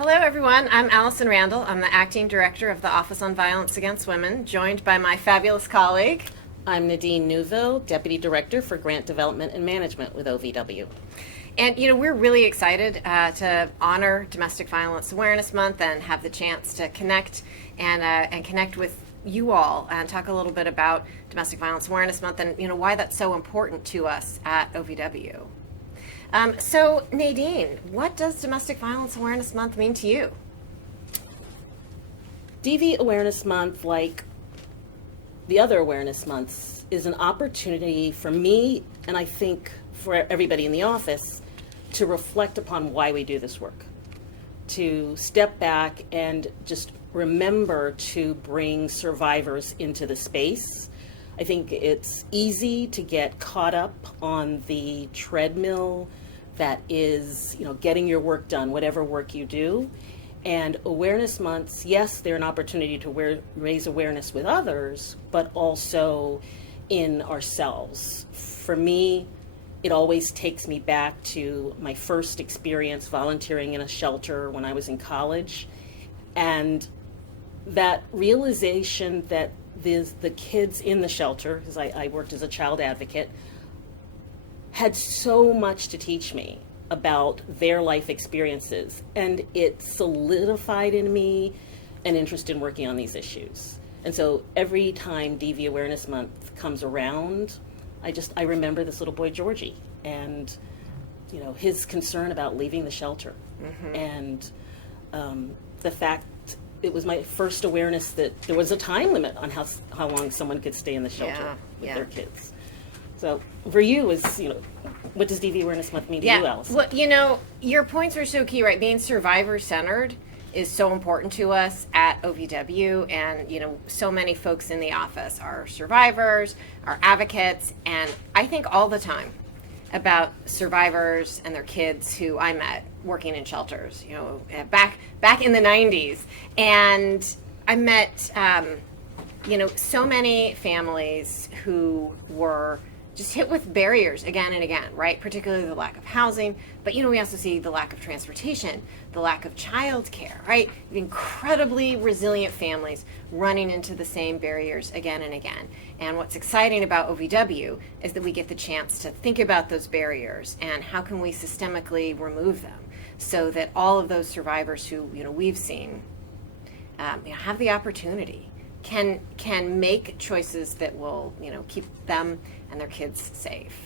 Hello, everyone. I'm Allison Randall. I'm the acting director of the Office on Violence Against Women, joined by my fabulous colleague. I'm Nadine Neuville, Deputy Director for Grant Development and Management with OVW. And, we're really excited to honor Domestic Violence Awareness Month and have the chance to connect and connect with you all and talk a little bit about Domestic Violence Awareness Month and, why that's so important to us at OVW. So, Nadine, what does Domestic Violence Awareness Month mean to you? DV Awareness Month, like the other awareness months, is an opportunity for me, and I think for everybody in the office, to reflect upon why we do this work. To step back and just remember to bring survivors into the space. I think it's easy to get caught up on the treadmill that is, getting your work done, whatever work you do. And awareness months, yes, they're an opportunity to raise awareness with others, but also in ourselves. For me, it always takes me back to my first experience volunteering in a shelter when I was in college. And that realization that the kids in the shelter, because I worked as a child advocate, had so much to teach me about their life experiences. And it solidified in me an interest in working on these issues. And so every time DV Awareness Month comes around, I remember this little boy, Georgie, and, his concern about leaving the shelter. Mm-hmm. And the fact it was my first awareness that there was a time limit on how long someone could stay in the shelter with their kids. So for you, what does DV Awareness Month mean to you, Alice? Well, your points are so key, right? Being survivor-centered is so important to us at OVW, and, so many folks in the office are survivors, are advocates, and I think all the time about survivors and their kids who I met working in shelters, back in the 90s. And I met, so many families who were just hit with barriers again and again, right? Particularly the lack of housing, but we also see the lack of transportation, the lack of childcare, right? Incredibly resilient families running into the same barriers again and again. And what's exciting about OVW is that we get the chance to think about those barriers and how can we systemically remove them so that all of those survivors who we've seen have the opportunity, can make choices that will keep them and their kids safe.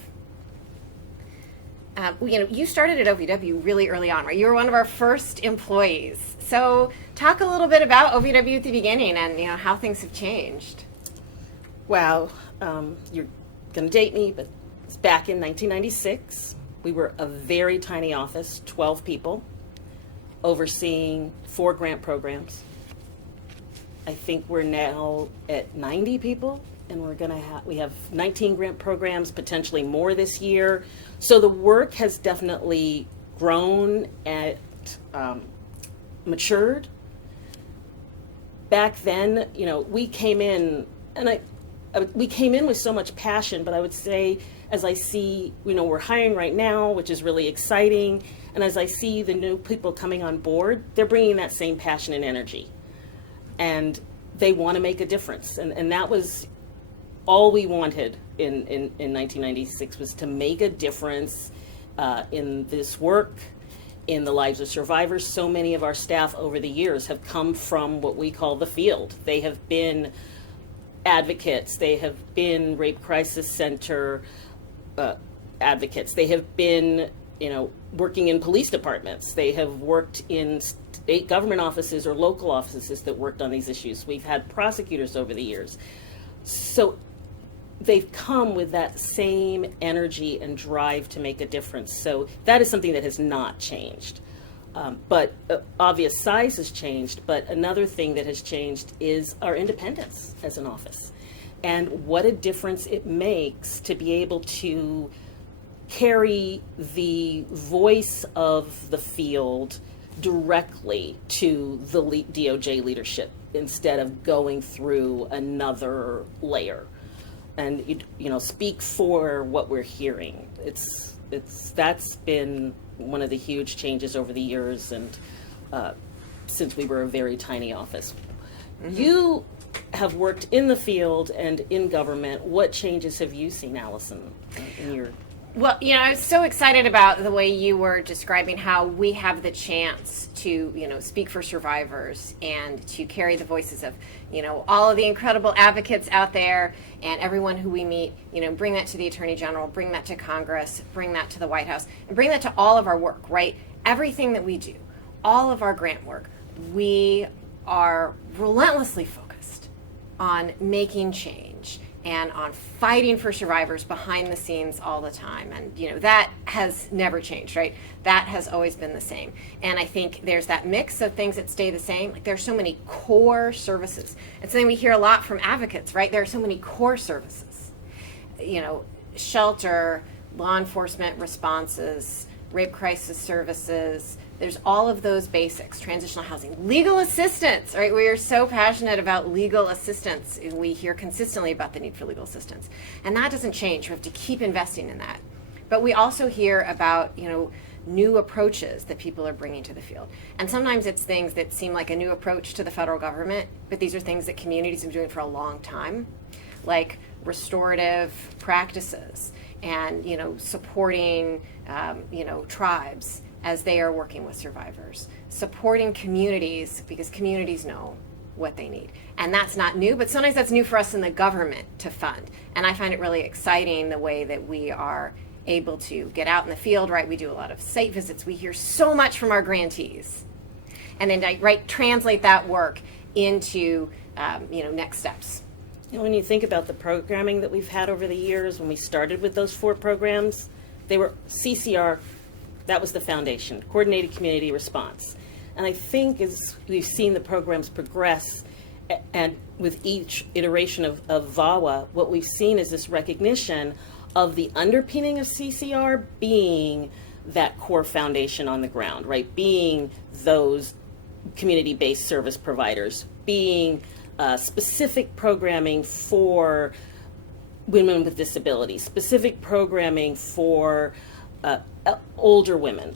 You started at OVW really early on, right? You were one of our first employees. So talk a little bit about OVW at the beginning and how things have changed. Wow, you're going to date me, but it's back in 1996. We were a very tiny office, 12 people, overseeing 4 grant programs. I think we're now at 90 people, and we have 19 grant programs, potentially more this year. So the work has definitely grown and matured. Back then, we came in, and we came in with so much passion, but I would say, as I see, we're hiring right now, which is really exciting, and as I see the new people coming on board, they're bringing that same passion and energy. And they want to make a difference. And that was all we wanted in 1996, was to make a difference in this work, in the lives of survivors. So many of our staff over the years have come from what we call the field. They have been advocates. They have been Rape Crisis Center advocates. They have been, working in police departments. They have worked in state government offices or local offices that worked on these issues. We've had prosecutors over the years. So they've come with that same energy and drive to make a difference. So that is something that has not changed. But obvious size has changed. But another thing that has changed is our independence as an office, and what a difference it makes to be able to carry the voice of the field directly to the DOJ leadership instead of going through another layer, and speak for what we're hearing. That's been one of the huge changes over the years, and since we were a very tiny office. You have worked in the field and in government. What changes have you seen, Allison, in your... Well, I was so excited about the way you were describing how we have the chance to, speak for survivors and to carry the voices of, all of the incredible advocates out there and everyone who we meet, bring that to the Attorney General, bring that to Congress, bring that to the White House, and bring that to all of our work, right? Everything that we do, all of our grant work, we are relentlessly focused on making change and on fighting for survivors behind the scenes all the time. And, that has never changed, right? That has always been the same. And I think there's that mix of things that stay the same. Like there's so many core services. It's something we hear a lot from advocates, right? There are so many core services. Shelter, law enforcement responses, rape crisis services. There's all of those basics, transitional housing, legal assistance, right? We are so passionate about legal assistance. We hear consistently about the need for legal assistance. And that doesn't change. We have to keep investing in that. But we also hear about, new approaches that people are bringing to the field. And sometimes it's things that seem like a new approach to the federal government, but these are things that communities have been doing for a long time, like restorative practices and, supporting, tribes as they are working with survivors, supporting communities because communities know what they need. And that's not new, but sometimes that's new for us in the government to fund. And I find it really exciting the way that we are able to get out in the field, right? We do a lot of site visits. We hear so much from our grantees. And then, translate that work into, next steps. When you think about the programming that we've had over the years, when we started with those 4 programs, they were CCR. That was the foundation, Coordinated Community Response. And I think as we've seen the programs progress, and with each iteration of VAWA, what we've seen is this recognition of the underpinning of CCR being that core foundation on the ground, right? Being those community-based service providers, being specific programming for women with disabilities, specific programming for older women.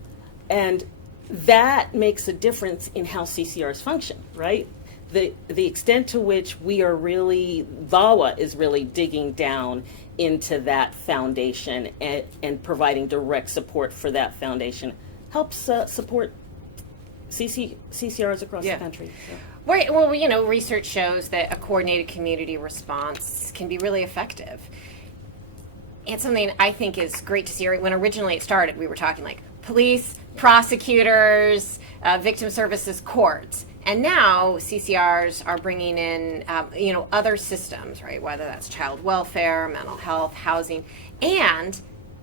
And that makes a difference in how CCRs function, right? The extent to which VAWA is really digging down into that foundation and providing direct support for that foundation helps support CCRs across the country. So. Right. Well, research shows that a coordinated community response can be really effective. It's something I think is great to see. When originally it started, we were talking like police, prosecutors, victim services, courts. And now CCRs are bringing in, other systems, right? Whether that's child welfare, mental health, housing, and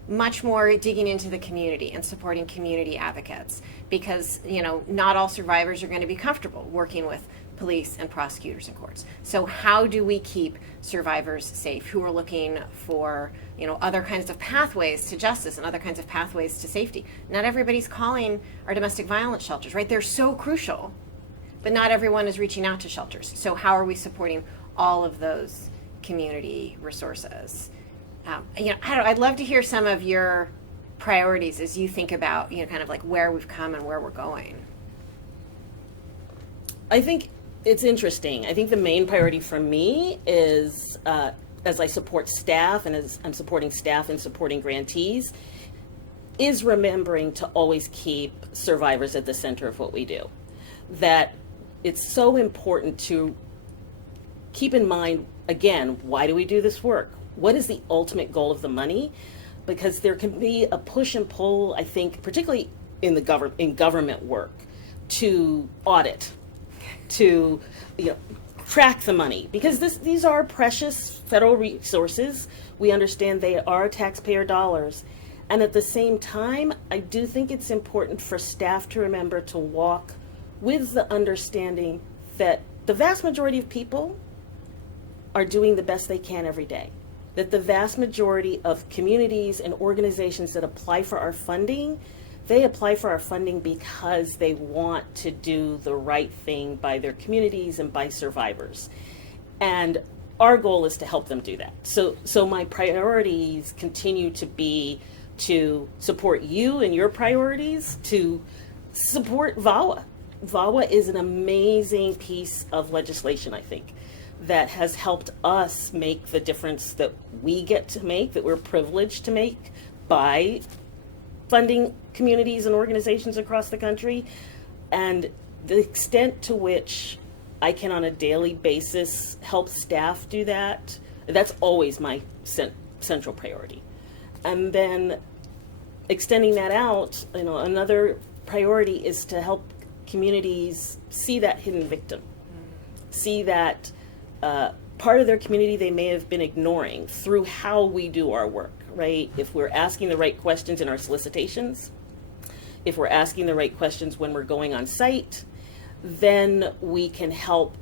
much more digging into the community and supporting community advocates because, not all survivors are going to be comfortable working with police and prosecutors and courts. So how do we keep survivors safe who are looking for, other kinds of pathways to justice and other kinds of pathways to safety? Not everybody's calling our domestic violence shelters, right? They're so crucial, but not everyone is reaching out to shelters. So how are we supporting all of those community resources? I'd love to hear some of your priorities as you think about, kind of like where we've come and where we're going. I think it's interesting. I think the main priority for me is, as I support staff and as I'm supporting staff and supporting grantees, is remembering to always keep survivors at the center of what we do. That it's so important to keep in mind, again, why do we do this work? What is the ultimate goal of the money? Because there can be a push and pull, I think, particularly in government work, to audit, to track the money, because these are precious federal resources. We understand they are taxpayer dollars. And at the same time, I do think it's important for staff to remember to walk with the understanding that the vast majority of people are doing the best they can every day. That the vast majority of communities and organizations that apply for our funding, they apply for our funding because they want to do the right thing by their communities and by survivors. And our goal is to help them do that. So my priorities continue to be to support you and your priorities, to support VAWA, VAWA is an amazing piece of legislation, I think, that has helped us make the difference that we get to make, that we're privileged to make by funding communities and organizations across the country. And the extent to which I can on a daily basis help staff do that, that's always my central priority. And then extending that out, another priority is to help communities see that hidden victim, see that part of their community they may have been ignoring through how we do our work, right? If we're asking the right questions in our solicitations, if we're asking the right questions when we're going on site, then we can help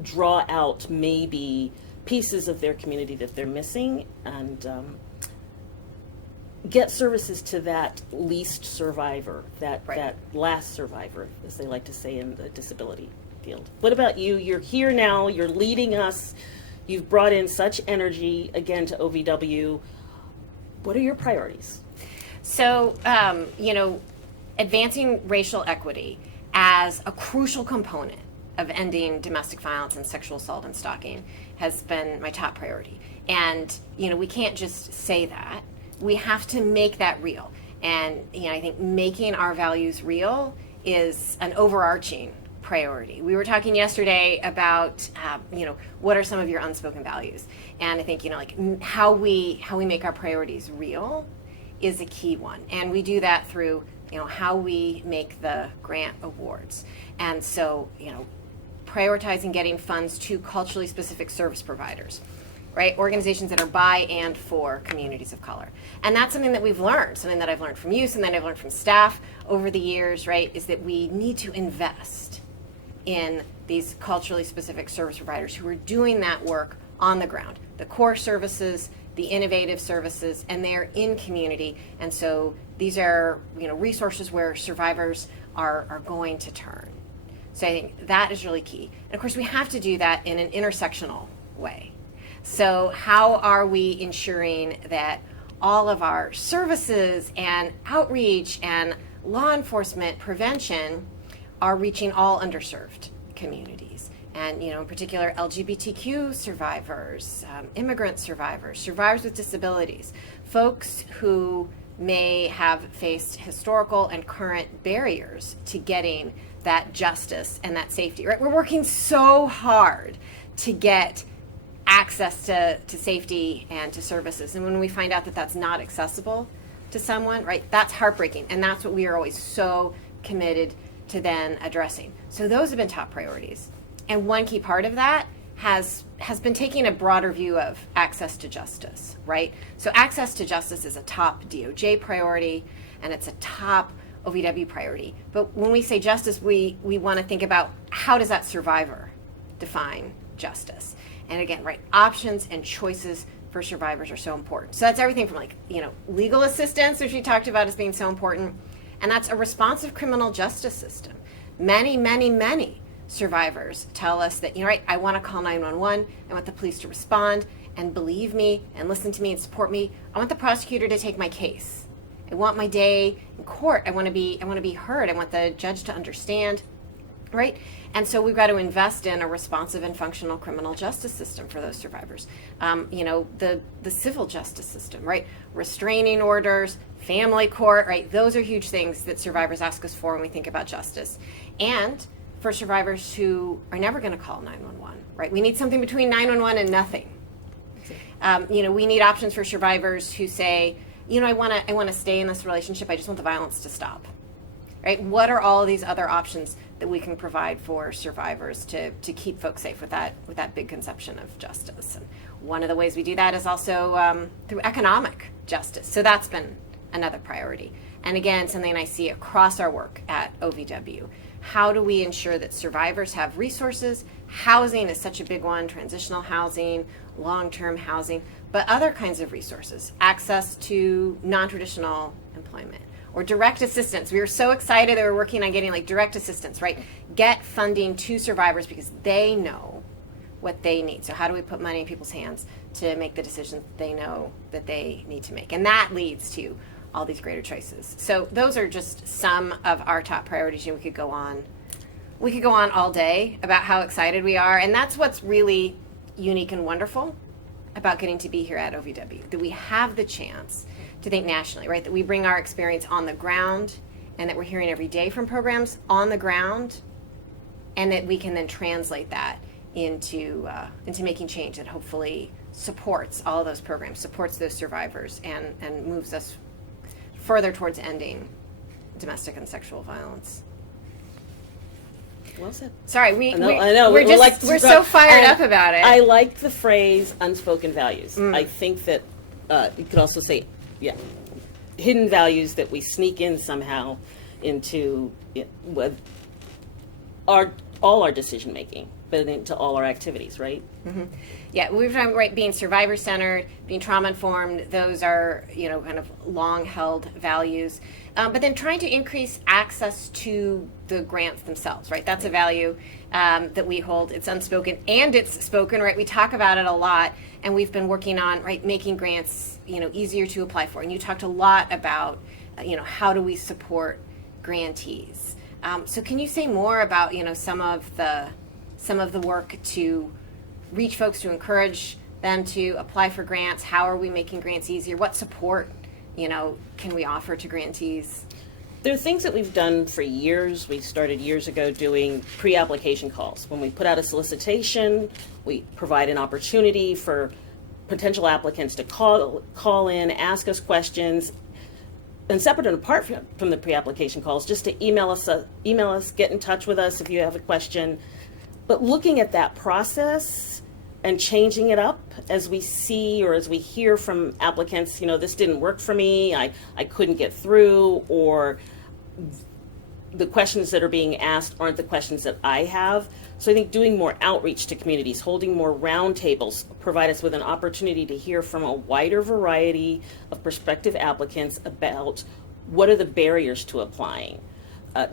draw out maybe pieces of their community that they're missing and get services to that least survivor, that last survivor, as they like to say in the disability field. What about you? You're here now, you're leading us, you've brought in such energy, again, to OVW. What are your priorities? So, advancing racial equity as a crucial component of ending domestic violence and sexual assault and stalking has been my top priority. And, we can't just say that. We have to make that real. And, I think making our values real is an overarching priority. We were talking yesterday about, what are some of your unspoken values? And I think, how we make our priorities real is a key one. And we do that through, how we make the grant awards. And so, prioritizing getting funds to culturally specific service providers, right? Organizations that are by and for communities of color. And that's something that we've learned, something that I've learned from you, something that I've learned from staff over the years, right? Is that we need to invest in these culturally specific service providers who are doing that work on the ground, the core services, the innovative services, and they're in community. And so these are, resources where survivors are going to turn. So I think that is really key. And of course, we have to do that in an intersectional way. So how are we ensuring that all of our services and outreach and law enforcement prevention are reaching all underserved communities? And, in particular, LGBTQ survivors, immigrant survivors, survivors with disabilities, folks who may have faced historical and current barriers to getting that justice and that safety, right? We're working so hard to get access to safety and to services. And when we find out that that's not accessible to someone, right, that's heartbreaking. And that's what we are always so committed to then addressing. So those have been top priorities. And one key part of that has been taking a broader view of access to justice, right? So access to justice is a top DOJ priority, and it's a top OVW priority. But when we say justice, we want to think about how does that survivor define justice? And again, right, options and choices for survivors are so important. So that's everything from legal assistance, which we talked about as being so important, and that's a responsive criminal justice system. Many, many, many survivors tell us that, I want to call 911, I want the police to respond and believe me and listen to me and support me. I want the prosecutor to take my case. I want my day in court. I want to be heard. I want the judge to understand, right? And so we've got to invest in a responsive and functional criminal justice system for those survivors. The civil justice system, right? Restraining orders, family court, right? Those are huge things that survivors ask us for when we think about justice. And for survivors who are never going to call 911, right? We need something between 911 and nothing. We need options for survivors who say, I want to stay in this relationship. I just want the violence to stop, right? What are all of these other options that we can provide for survivors to keep folks safe with that big conception of justice? And one of the ways we do that is also through economic justice. So that's been another priority. And again, something I see across our work at OVW. How do we ensure that survivors have resources? Housing is such a big one, transitional housing, long-term housing, but other kinds of resources, access to non-traditional employment or direct assistance. We were so excited that we're working on getting direct assistance, right? Get funding to survivors because they know what they need. So how do we put money in people's hands to make the decisions they know that they need to make? And that leads to all these greater choices. So those are just some of our top priorities, and we could go on we could go on all day about how excited we are, and that's what's really unique and wonderful about getting to be here at OVW, that we have the chance to think nationally, right? That we bring our experience on the ground, and that we're hearing every day from programs on the ground, and that we can then translate that into making change that hopefully supports all of those programs, supports those survivors, and moves us further towards ending domestic and sexual violence. Well said. Sorry, I know. We're so fired up about it. I like the phrase unspoken values. I think that you could also say, hidden values that we sneak in somehow into all our decision making, but into all our activities, right? Mm-hmm. Yeah, we were talking, right, being survivor centered, being trauma informed. Those are, kind of long held values. But then trying to increase access to the grants themselves, right? That's a value that we hold. It's unspoken and it's spoken, right? We talk about it a lot, and we've been working on, right, making grants, easier to apply for. And you talked a lot about, how do we support grantees? So can you say more about, some of the work to reach folks, to encourage them to apply for grants? How are we making grants easier? What support can we offer to grantees? There are things that we've done for years. We started years ago doing pre-application calls. When we put out a solicitation, we provide an opportunity for potential applicants to call in, ask us questions, and separate and apart from the pre-application calls, just to email us, get in touch with us if you have a question. But looking at that process and changing it up as we see or as we hear from applicants, this didn't work for me, I couldn't get through, or the questions that are being asked aren't the questions that I have. So I think doing more outreach to communities, holding more roundtables, provide us with an opportunity to hear from a wider variety of prospective applicants about what are the barriers to applying.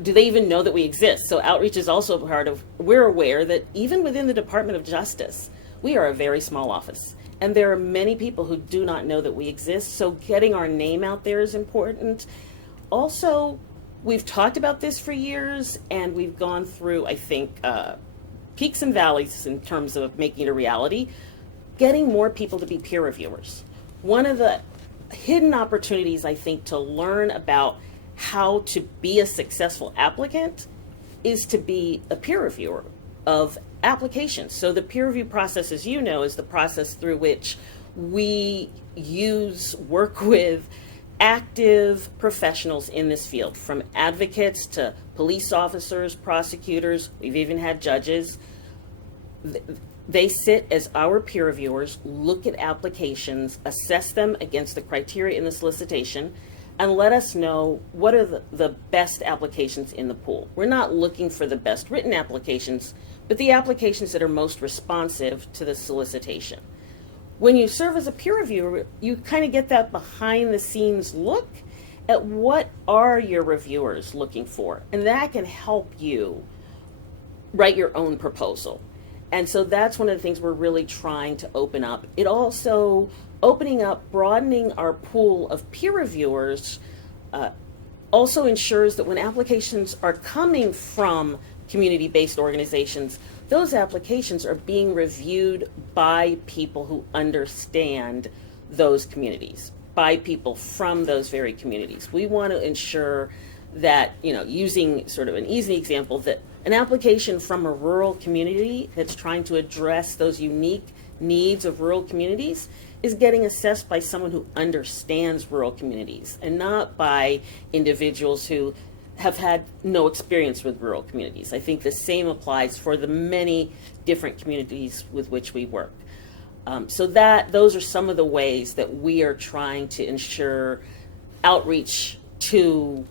Do they even know that we exist? So outreach is also part of, we're aware that even within the Department of Justice, we are a very small office, and there are many people who do not know that we exist, so getting our name out there is important. Also, we've talked about this for years, and we've gone through, I think, peaks and valleys in terms of making it a reality, getting more people to be peer reviewers. One of the hidden opportunities, I think, to learn about how to be a successful applicant is to be a peer reviewer of applications. So the peer review process, as you know, is the process through which we work with active professionals in this field, from advocates to police officers, prosecutors. We've even had judges. They sit as our peer reviewers, look at applications, assess them against the criteria in the solicitation, and let us know what are the best applications in the pool. We're not looking for the best written applications, but the applications that are most responsive to the solicitation. When you serve as a peer reviewer, you kind of get that behind the scenes look at what are your reviewers looking for, and that can help you write your own proposal. And so that's one of the things we're really trying to open up. It also, broadening our pool of peer reviewers also ensures that when applications are coming from community-based organizations, those applications are being reviewed by people who understand those communities, by people from those very communities. We want to ensure that, using sort of an easy example, that an application from a rural community that's trying to address those unique needs of rural communities is getting assessed by someone who understands rural communities, and not by individuals who have had no experience with rural communities. I think the same applies for the many different communities with which we work. So those are some of the ways that we are trying to ensure outreach to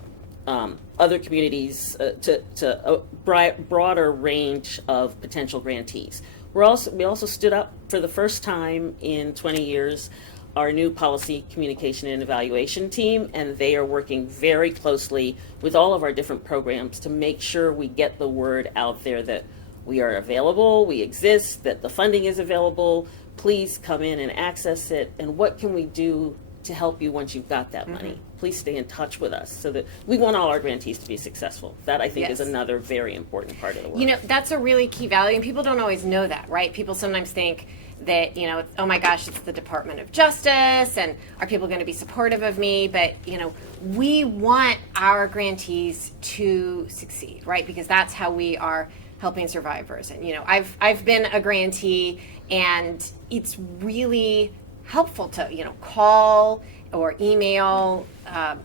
other communities, to a broader range of potential grantees. We also stood up for the first time in 20 years our new policy communication and evaluation team, and they are working very closely with all of our different programs to make sure we get the word out there that we are available, we exist, that the funding is available, please come in and access it, and what can we do to help you once you've got that money. please stay in touch with us so that we want all our grantees to be successful. That I think is Yes. another very important part of the work. You know, that's a really key value, and people don't always know that, right? People sometimes think that, you know, it's, oh my gosh, it's the Department of Justice, and are people going to be supportive of me? But, you know, we want our grantees to succeed, right? Because that's how we are helping survivors. And, you know, I've been a grantee, and it's really helpful to, you know, call or email,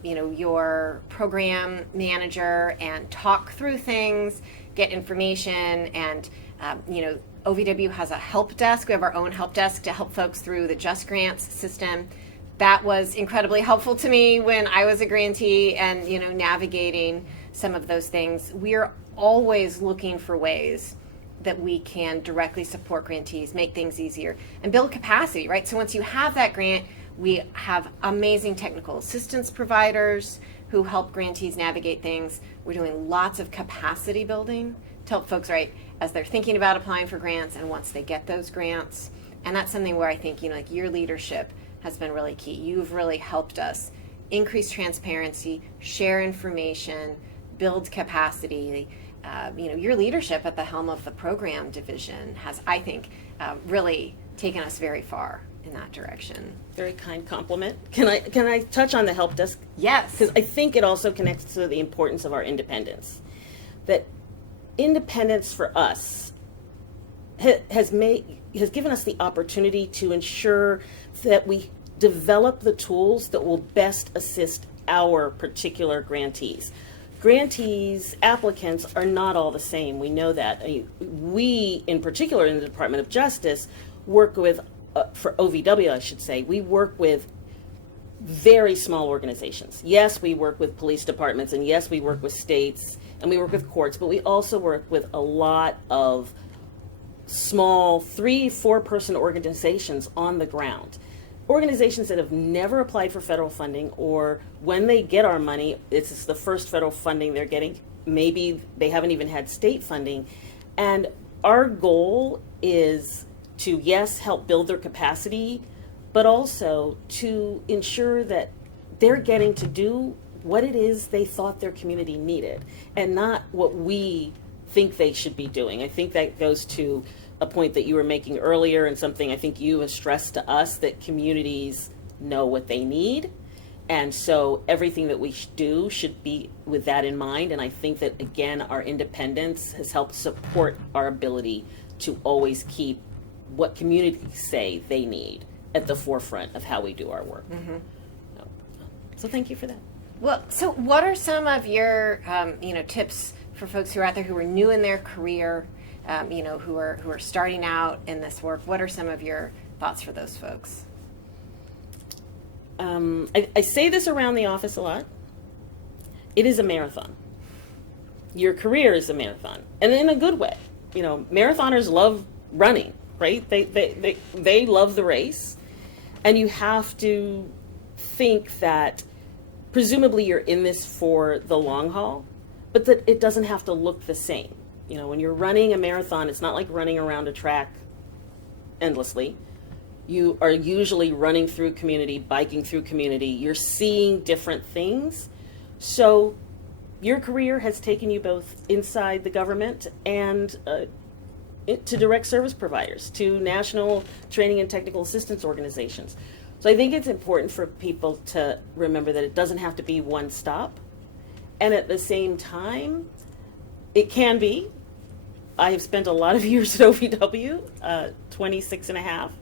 you know, your program manager and talk through things, get information, and, you know, OVW has a help desk. We have our own help desk to help folks through the Just Grants system. That was incredibly helpful to me when I was a grantee and, you know, navigating some of those things. We're always looking for ways that we can directly support grantees, make things easier, and build capacity, right? So once you have that grant, we have amazing technical assistance providers who help grantees navigate things. We're doing lots of capacity building to help folks, right, as they're thinking about applying for grants and once they get those grants. And that's something where I think, you know, like your leadership has been really key. You've really helped us increase transparency, share information, build capacity. You know, your leadership at the helm of the program division has, I think, really taken us very far in that direction. Very kind compliment. Can I touch on the help desk? Yes. Because I think it also connects to the importance of our independence. That independence for us has given us the opportunity to ensure that we develop the tools that will best assist our particular grantees. Grantees, applicants are not all the same. We know that. We, in particular, in the Department of Justice, work with, for OVW, I should say, we work with very small organizations. Yes, we work with police departments, and yes, we work with states, and we work with courts, but we also work with a lot of small 3-4 person organizations on the ground. Organizations that have never applied for federal funding, or when they get our money, it's the first federal funding they're getting. Maybe they haven't even had state funding. And our goal is to, yes, help build their capacity, but also to ensure that they're getting to do what it is they thought their community needed and not what we think they should be doing. I think that goes to a point that you were making earlier, and something I think you have stressed to us, that communities know what they need. And so everything that we do should be with that in mind. And I think that, again, our independence has helped support our ability to always keep what communities say they need at the forefront of how we do our work. So thank you for that. Well, so what are some of your, you know, tips for folks who are out there who are new in their career, you know, who are starting out in this work? What are some of your thoughts for those folks? I say this around the office a lot. It is a marathon. Your career is a marathon, and in a good way. You know, marathoners love running, right? They love the race, and you have to think that presumably you're in this for the long haul, but that it doesn't have to look the same. You know, when you're running a marathon, it's not like running around a track endlessly. You are usually running through community, biking through community. You're seeing different things. So your career has taken you both inside the government and to direct service providers, to national training and technical assistance organizations. So I think it's important for people to remember that it doesn't have to be one stop. And at the same time, it can be. I have spent a lot of years at OVW, 26 and a half.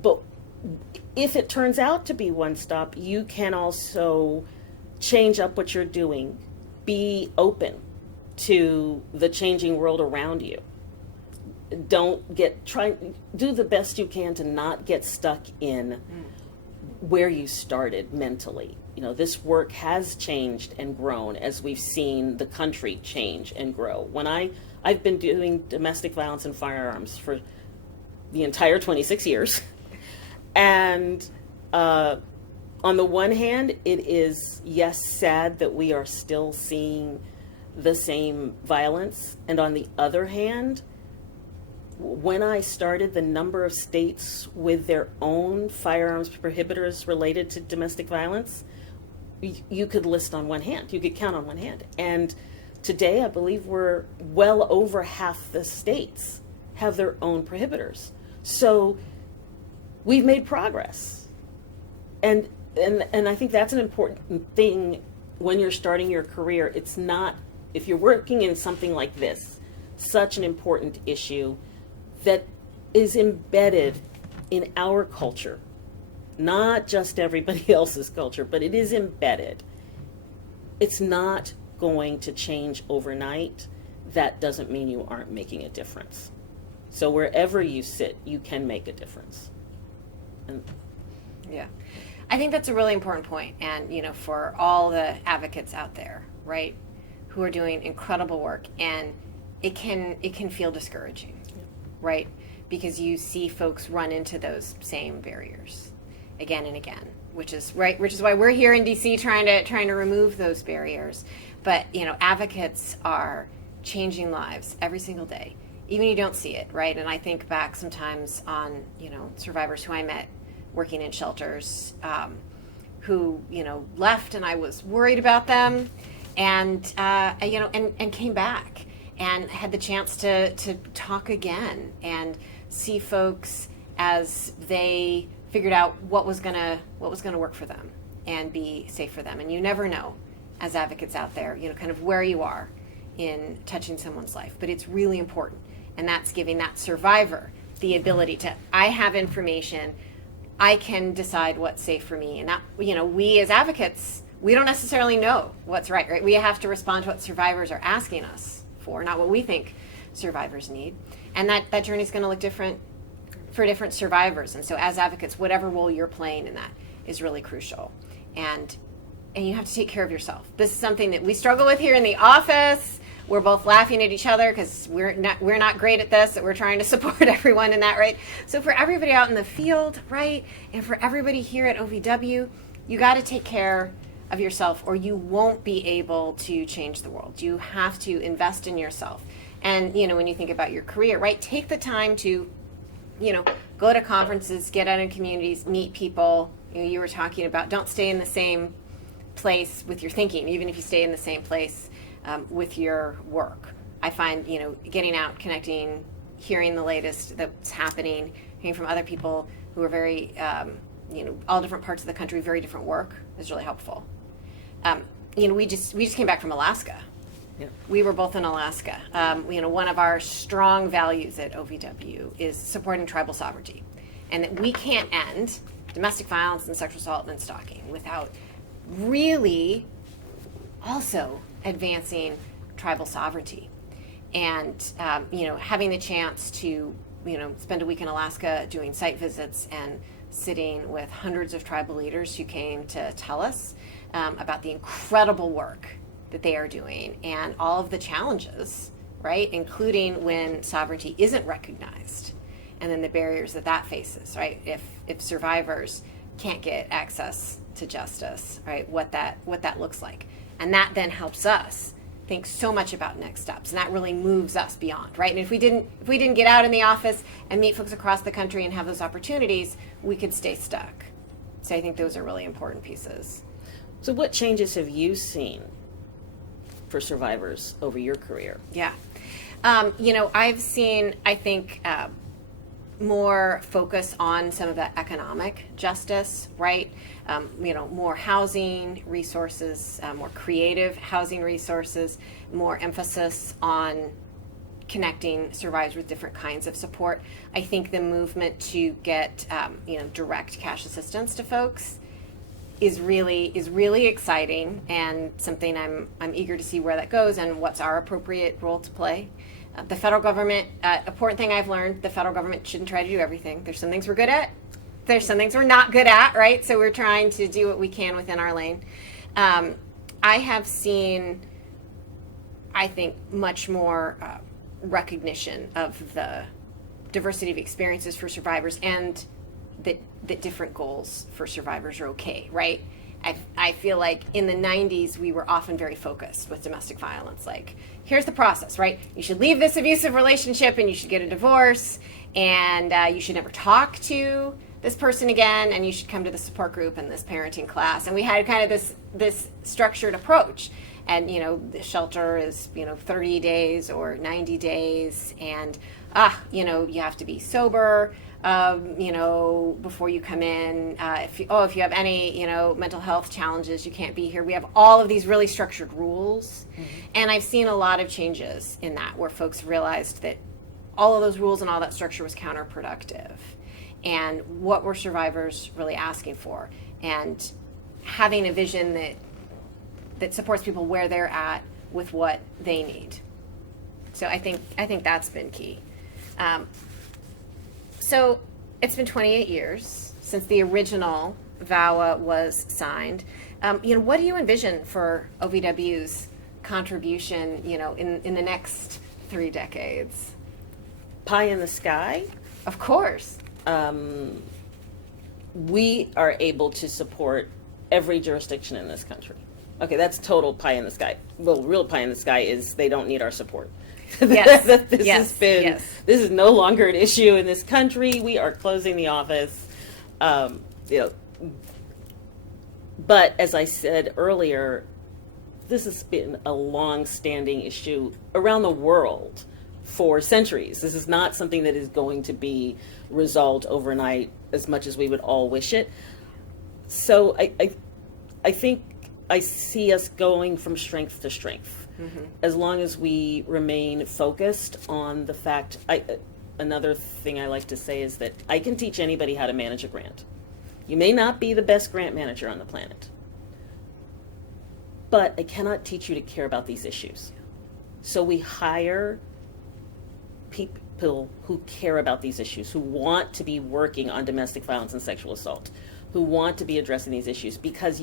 But if it turns out to be one stop, you can also change up what you're doing. Be open to the changing world around you. Do the best you can to not get stuck in where you started mentally. You know, this work has changed and grown as we've seen the country change and grow. When I've been doing domestic violence and firearms for the entire 26 years. And on the one hand, it is, yes, sad that we are still seeing the same violence. And on the other hand, when I started, the number of states with their own firearms prohibitors related to domestic violence, you could list on one hand. You could count on one hand. And today, I believe we're well over half the states have their own prohibitors. So we've made progress. And I think that's an important thing when you're starting your career. It's not, if you're working in something like this, such an important issue that is embedded in our culture, not just everybody else's culture, but it is embedded. It's not going to change overnight. That doesn't mean you aren't making a difference. So wherever you sit, you can make a difference. And Yeah. I think that's a really important point. And, for all the advocates out there, right, who are doing incredible work, and it can feel discouraging, right? Because you see folks run into those same barriers again and again, which is why we're here in DC trying to remove those barriers. But, advocates are changing lives every single day, even you don't see it, right? And I think back sometimes on, survivors who I met working in shelters, who, left, and I was worried about them, and, and came back and had the chance to talk again and see folks as they figured out what was gonna work for them and be safe for them. And you never know, as advocates out there, kind of where you are in touching someone's life. But it's really important, and that's giving that survivor the ability to, I have information, I can decide what's safe for me. And that, we as advocates, we don't necessarily know what's right? We have to respond to what survivors are asking us for, not what we think survivors need. And that journey is going to look different for different survivors. And so as advocates, whatever role you're playing in that is really crucial. And you have to take care of yourself. This is something that we struggle with here in the office. We're both laughing at each other because we're not great at this, that we're trying to support everyone in that, right? So for everybody out in the field, right, and for everybody here at OVW, you got to take care of yourself, or you won't be able to change the world. You have to invest in yourself. And, when you think about your career, right, take the time to, go to conferences, get out in communities, meet people. You were talking about, don't stay in the same place with your thinking, even if you stay in the same place with your work. I find, getting out, connecting, hearing the latest that's happening, hearing from other people who are very, all different parts of the country, very different work, is really helpful. We just came back from Alaska. yeah. We were both in Alaska. One of our strong values at OVW is supporting tribal sovereignty, and that we can't end domestic violence and sexual assault and stalking without really also advancing tribal sovereignty. And, having the chance to, spend a week in Alaska doing site visits and sitting with hundreds of tribal leaders who came to tell us about the incredible work that they are doing and all of the challenges, right, including when sovereignty isn't recognized, and then the barriers that faces, right, if survivors can't get access to justice, right, what that looks like. And that then helps us think so much about next steps, and that really moves us beyond, right? And if we didn't get out in the office and meet folks across the country and have those opportunities, we could stay stuck. So I think those are really important pieces. So what changes have you seen for survivors over your career? Yeah. I've seen, I think, more focus on some of the economic justice, right? More housing resources, more creative housing resources, more emphasis on connecting survivors with different kinds of support. I think the movement to get, direct cash assistance to folks is really exciting, and something I'm eager to see where that goes and what's our appropriate role to play. The federal government, important thing I've learned, the federal government shouldn't try to do everything. There's some things we're good at. There's some things we're not good at, right? So we're trying to do what we can within our lane. I have seen, I think, much more recognition of the diversity of experiences for survivors, and that different goals for survivors are okay, right? I feel like in the 90s, we were often very focused with domestic violence. Like, here's the process, right? You should leave this abusive relationship and you should get a divorce, and you should never talk to this person again, and you should come to the support group and this parenting class. And we had kind of this structured approach. And, the shelter is, 30 days or 90 days. And, you have to be sober, before you come in. If you have any, mental health challenges, you can't be here. We have all of these really structured rules. Mm-hmm. And I've seen a lot of changes in that, where folks realized that all of those rules and all that structure was counterproductive. And what were survivors really asking for? And having a vision that supports people where they're at with what they need. So I think that's been key. So it's been 28 years since the original VAWA was signed. What do you envision for OVW's contribution, in the next 3 decades? Pie in the sky. Of course. We are able to support every jurisdiction in this country. Okay, that's total pie in the sky. Well, real pie in the sky is they don't need our support. Yes. This is no longer an issue in this country. We are closing the office. But as I said earlier, this has been a long-standing issue around the world for centuries. This is not something that is going to be resolved overnight as much as we would all wish it. So I think I see us going from strength to strength, mm-hmm. as long as we remain focused on the fact. Another thing I like to say is that I can teach anybody how to manage a grant. You may not be the best grant manager on the planet, but I cannot teach you to care about these issues. So we hire people who care about these issues, who want to be working on domestic violence and sexual assault, who want to be addressing these issues, because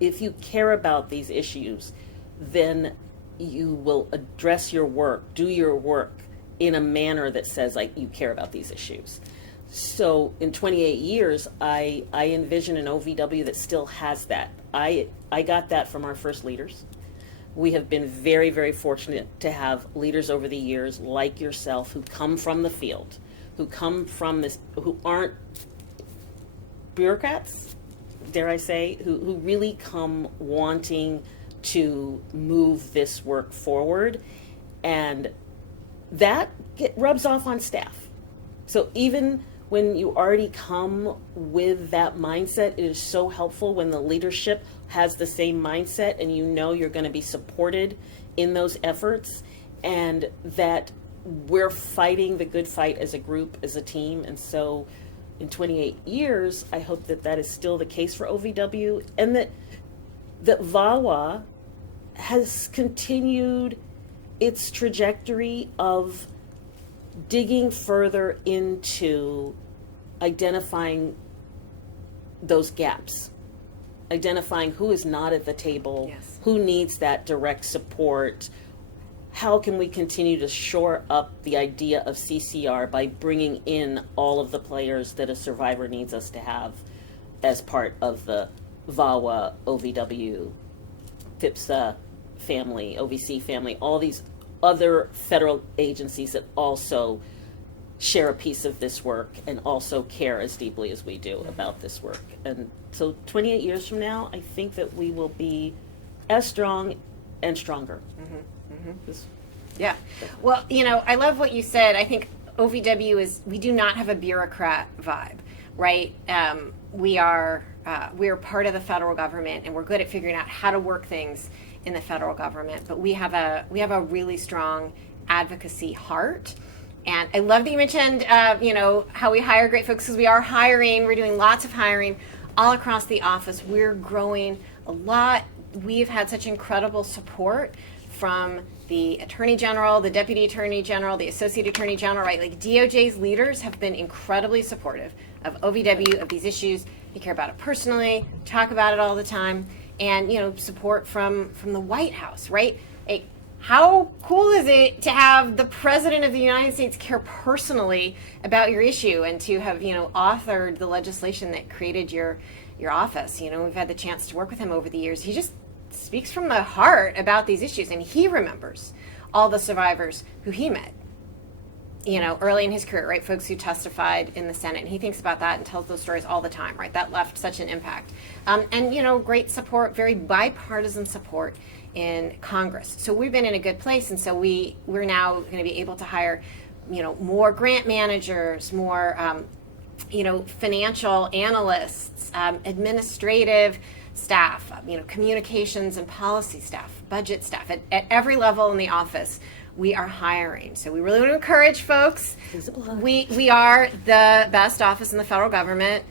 if you care about these issues, then you will address your work, do your work in a manner that says, like, you care about these issues. So in 28 years, I envision an OVW that still has that. I got that from our first leaders. We have been very, very fortunate to have leaders over the years like yourself, who come from the field, who come from this, who aren't bureaucrats, dare I say, who really come wanting to move this work forward. And that rubs off on staff. So even when you already come with that mindset, it is so helpful when the leadership has the same mindset, and you're going to be supported in those efforts, and that we're fighting the good fight as a group, as a team. And so in 28 years, I hope that is still the case for OVW, and that VAWA has continued its trajectory of digging further into identifying those gaps, identifying who is not at the table, yes. who needs that direct support. How can we continue to shore up the idea of CCR by bringing in all of the players that a survivor needs us to have as part of the VAWA, OVW, FIPSA family, OVC family, all these other federal agencies that also share a piece of this work and also care as deeply as we do about this work. And so 28 years from now, I think that we will be as strong and stronger. Mm-hmm. Mm-hmm. Yeah. Well, I love what you said. I think OVW we do not have a bureaucrat vibe, right? We are part of the federal government, and we're good at figuring out how to work things in the federal government, but we have a really strong advocacy heart. And I love that you mentioned, how we hire great folks, because we are hiring. We're doing lots of hiring all across the office. We're growing a lot. We've had such incredible support from the Attorney General, the Deputy Attorney General, the Associate Attorney General, right? Like, DOJ's leaders have been incredibly supportive of OVW, of these issues. They care about it personally, talk about it all the time. And, support from the White House, right? how cool is it to have the President of the United States care personally about your issue and to have, authored the legislation that created your office? We've had the chance to work with him over the years. He just speaks from the heart about these issues, and he remembers all the survivors who he met, early in his career, right? Folks who testified in the Senate. And he thinks about that and tells those stories all the time, right? That left such an impact. And great support, very bipartisan support in Congress. So we've been in a good place. And so we're now going to be able to hire, more grant managers, more, financial analysts, administrative staff, communications and policy staff, budget staff, at every level in the office. We are hiring. So we really want to encourage folks. We are the best office in the federal government.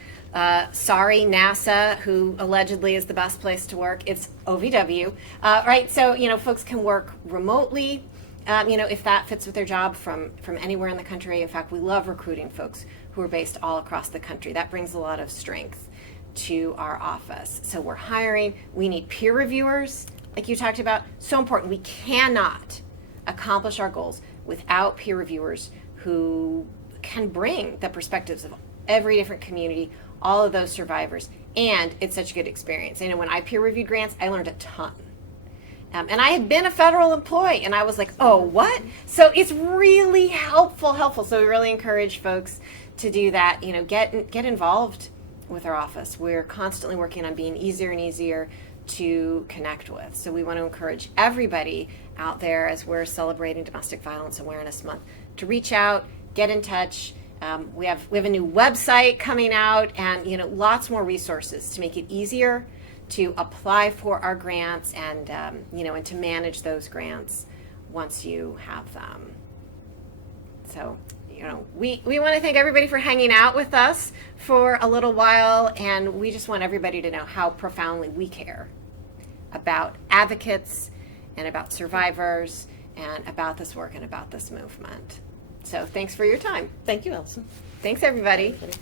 Sorry, NASA, who allegedly is the best place to work. It's OVW, right? So, folks can work remotely, if that fits with their job from anywhere in the country. In fact, we love recruiting folks who are based all across the country. That brings a lot of strength to our office. So we're hiring. We need peer reviewers, like you talked about. So important. We cannot accomplish our goals without peer reviewers who can bring the perspectives of every different community, all of those survivors, and it's such a good experience. When I peer reviewed grants, I learned a ton. And I had been a federal employee, and I was like, oh, what? So it's really helpful. So we really encourage folks to do that. Get involved with our office. We're constantly working on being easier and easier to connect with. So we want to encourage everybody out there, as we're celebrating Domestic Violence Awareness Month, to reach out, get in touch. We have a new website coming out, and lots more resources to make it easier to apply for our grants and and to manage those grants once you have them. So we want to thank everybody for hanging out with us for a little while, and we just want everybody to know how profoundly we care about advocates and about survivors and about this work and about this movement. So thanks for your time. Thank you, Allison. Thanks, everybody. Everybody.